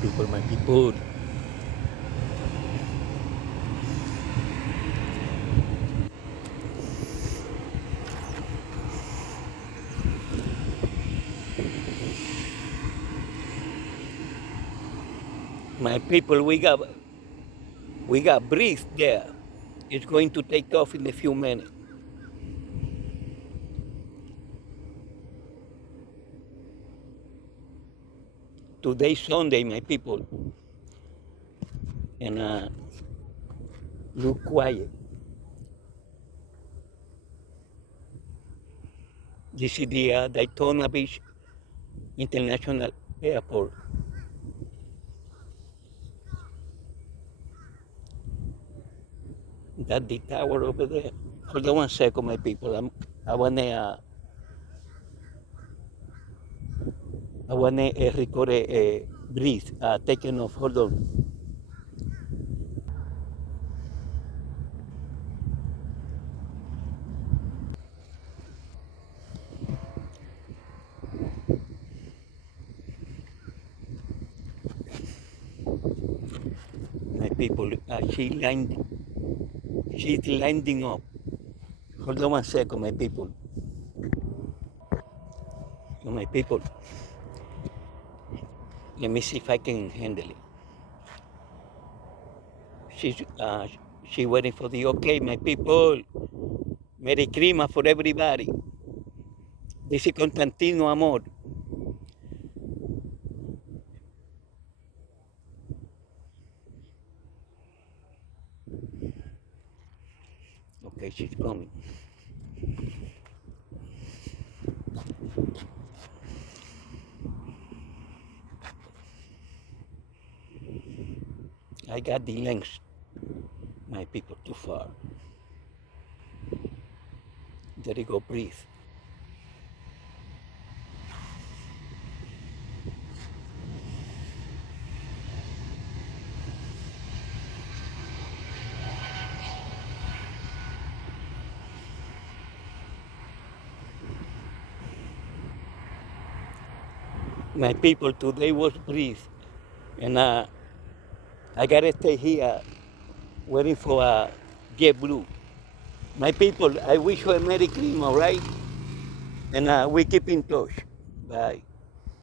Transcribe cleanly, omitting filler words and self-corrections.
people, my people. My people, we got breeze there. It's going to take off in a few minutes. Today's Sunday, my people, and look quiet. This is the Daytona Beach International Airport. That's the tower over there. Hold on one second, my people. I wanna record a breeze taking off. Hold on. My people, she's landing up. Hold on one second, my people. So my people, let me see if I can handle it. She's she waiting for the okay, my people. Merry Christmas for everybody. This is Constantino Amor. Okay, she's coming. I got the length, my people, too far. There you go, breathe. My people, today was breathe. And I gotta stay here waiting for JetBlue. My people, I wish you a Merry Christmas, all right? And we keep in touch. Bye.